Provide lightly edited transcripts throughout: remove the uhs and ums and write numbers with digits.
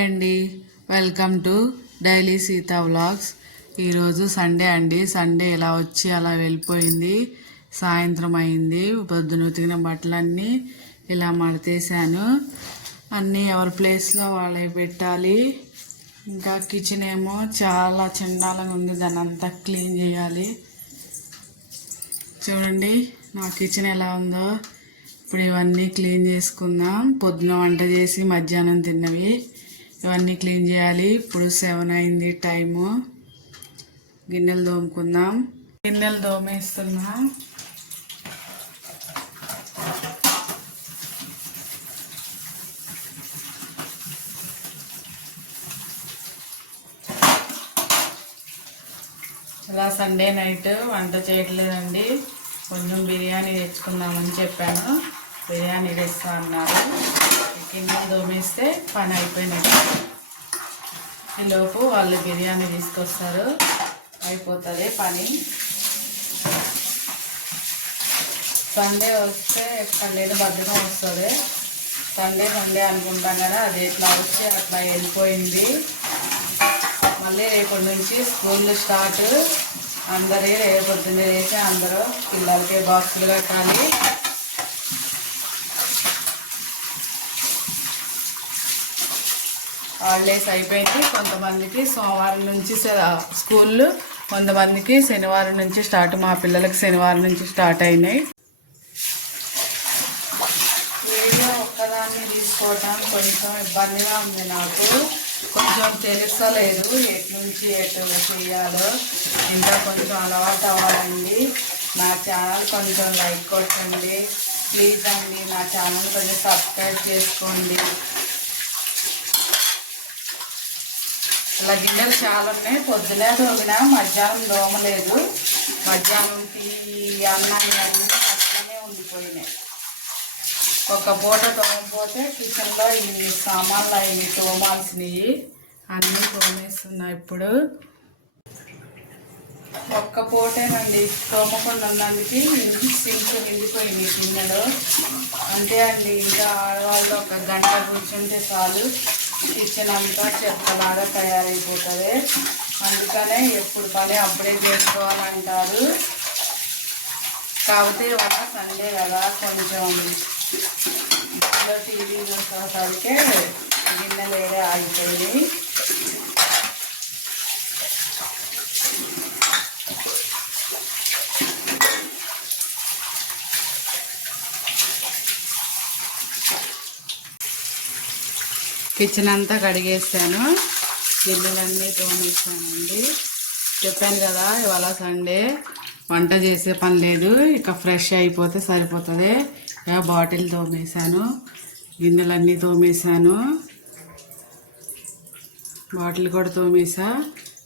అండి, welcome to daily Sita vlogs. ఈరోజు Sunday అండి. సండే ఇలా వచ్చి అలా వెళ్ళిపోయింది. సాయంత్రం అయింది. పొద్దున ఉతికిన బట్టలన్నీ ఇలా మడతేసాను. అన్నీ ఎవరి ప్లేస్లో వాళ్ళే పెట్టాలి. ఇంకా కిచెన్ ఏమో చాలా చండాలంగా ఉంది. దాన్ని అంతా క్లీన్ చేయాలి. చూడండి నా కిచెన్ ఎలా ఉందో. ఇప్పుడు ఇవన్నీ క్లీన్ చేసుకుందాం. పొద్దున వంట చేసి మధ్యాహ్నం తిన్నవి ఇవన్నీ క్లీన్ చేయాలి. ఇప్పుడు 7 అయింది టైము. గిన్నెలు తోముకుందాం. గిన్నెలు తోమేస్తున్నా. ఇలా సండే నైట్ వంట చేయట్లేదండి. కొంచెం బిర్యానీ తెచ్చుకుందామని చెప్పాను. బిర్యానీ తెస్తా అన్నారు. గిన్నెలు తోమేస్తే పని అయిపోయినట్టు. ఈలోపు వాళ్ళు బిర్యానీ తీసుకొస్తారు. అయిపోతుంది పని. సండే వస్తే సండేలో బద్దకం వస్తుంది. సండే అనుకుంటాం కదా, అది ఎట్లా వచ్చి అట్లా వెళ్ళిపోయింది. మళ్ళీ రేపటి నుంచి స్కూళ్ళు స్టార్ట్. అందరి రేపొద్దున్నే లేచి అందరూ పిల్లలకి బాక్సులు కట్టాలి. హాలిడేస్ అయిపోయింది. కొంతమందికి సోమవారం నుంచి స్కూళ్ళు, కొంతమందికి శనివారం నుంచి స్టార్ట్. మా పిల్లలకి శనివారం నుంచి స్టార్ట్ అయినాయి. వీడియో ఒక్కదాన్ని తీసుకోవటం కొంచెం ఇబ్బందిగా ఉంది నాకు. కొంచెం తెలుస్తలేదు ఎట్నుంచి ఎటు చేయాలో. ఇంకా కొంచెం అలవాటు అవ్వాలండి. నా ఛానల్ కొంచెం లైక్ కొట్టండి ప్లీజ్ అండి. నా ఛానల్ కొంచెం సబ్స్క్రైబ్ చేసుకోండి. ఇలా గిన్నెలు చాలా ఉన్నాయి. పొద్దునే తోమినా, మధ్యాహ్నం దోమలేదు. మధ్యాహ్నంకి అన్నాన్ని అన్నీ అట్లనే ఉండిపోయినాయి. ఒక పూట తోమపోతే కిచెన్లో ఈ సామాన్లు అవి తోమాల్సినవి అన్నీ తోమేస్తున్నా. ఇప్పుడు ఒక్క పూటేనండి తోమకుండా ఉన్నందుకు సింక్ నిండిపోయింది గిన్నెలు. అంతే అండి. ఇంకా ఆడవాళ్ళు ఒక గంట కూర్చుంటే చాలు కిచెన్ అంతా చెత్తలాగా తయారైపోతుంది. అందుకనే ఎప్పుడు పని అప్పుడే చేసుకోవాలంటారు. కాకపోతే ఒక సండే కదా, కొంచెం టీవీ చూసేసరికి గిన్నెలు ఏడే ఆగిపోయింది. కిచెన్ అంతా కడిగేసాను. గిన్నెలన్నీ తోమేసానండి. చెప్పాను కదా ఇవాళ సండే, వంట చేసే పని లేదు. ఇక ఫ్రెష్ అయిపోతే సరిపోతుంది. ఇక బాటిల్ తోమేసాను, గిన్నెలన్నీ తోమేసాను, బాటిల్ కూడా తోమేసా,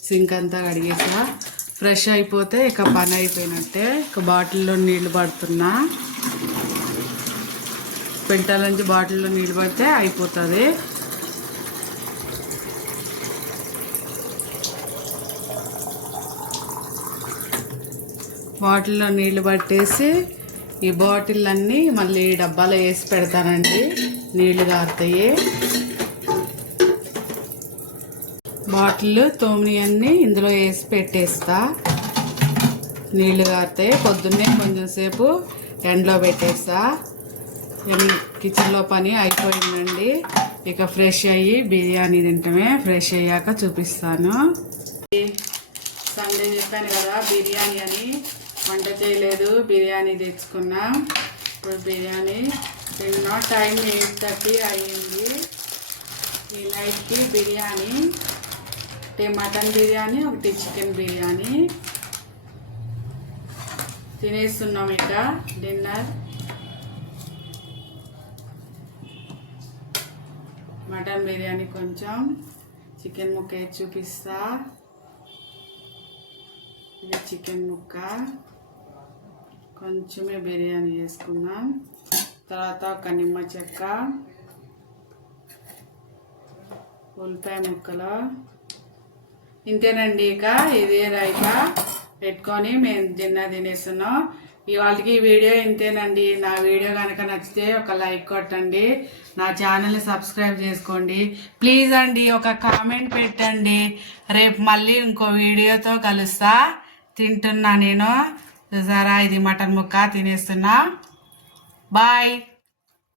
సింక్ అంతా కడిగేసా. ఫ్రెష్ అయిపోతే ఇక పని అయిపోయినట్టే. ఇక బాటిల్లో నీళ్లు పడుతున్నా. ఫిల్టర్ నుంచి బాటిల్లో నీళ్ళు పడితే అయిపోతుంది. బాటిల్లో నీళ్లు పట్టేసి ఈ బాటిల్ అన్నీ మళ్ళీ డబ్బాలో వేసి పెడతానండి. నీళ్లు కారుతాయి. బాటిల్ తోమినవన్నీ ఇందులో వేసి పెట్టేస్తా. నీళ్లు కారుతాయి. పొద్దున్నే కొంచెం సేపు ఎండలో పెట్టేస్తా. కిచెన్లో పని అయిపోయిందండి. ఇక ఫ్రెష్ అయ్యి బిర్యానీ తింటమే. ఫ్రెష్ అయ్యాక చూపిస్తాను. సండే చెప్పాను కదా బిర్యానీ అని, వంట చేయలేదు. బిర్యానీ తెచ్చుకున్నా. ఇప్పుడు బిర్యానీ తిన్నా. టైం 8:30 అయ్యింది. ఈ నైట్కి బిర్యానీ, ఒకటి మటన్ బిర్యానీ, ఒకటి చికెన్ బిర్యానీ తినేస్తున్నాం. ఇక డిన్నర్ మటన్ బిర్యానీ, కొంచెం చికెన్ ముక్క వేసి చూపిస్తా. ఇది చికెన్ ముక్క, కొంచెమే బిర్యానీ వేసుకున్నాం. తర్వాత ఒక నిమ్మ చెక్క, ఉల్లిపాయ ముక్కలు, ఇంతేనండి. ఇక ఇదే రైతా పెట్టుకొని మేము తినేస్తున్నాం. ఇవాళకి ఈ వీడియో ఇంతేనండి. నా వీడియో కనుక నచ్చితే ఒక లైక్ కొట్టండి, నా ఛానల్ని సబ్స్క్రైబ్ చేసుకోండి ప్లీజ్ అండి. ఒక కామెంట్ పెట్టండి. రేపు మళ్ళీ ఇంకో వీడియోతో కలుస్తా. తింటున్నా నేను. చూసారా, ఇది మటన్ ముక్క తినేస్తున్నా. బాయ్.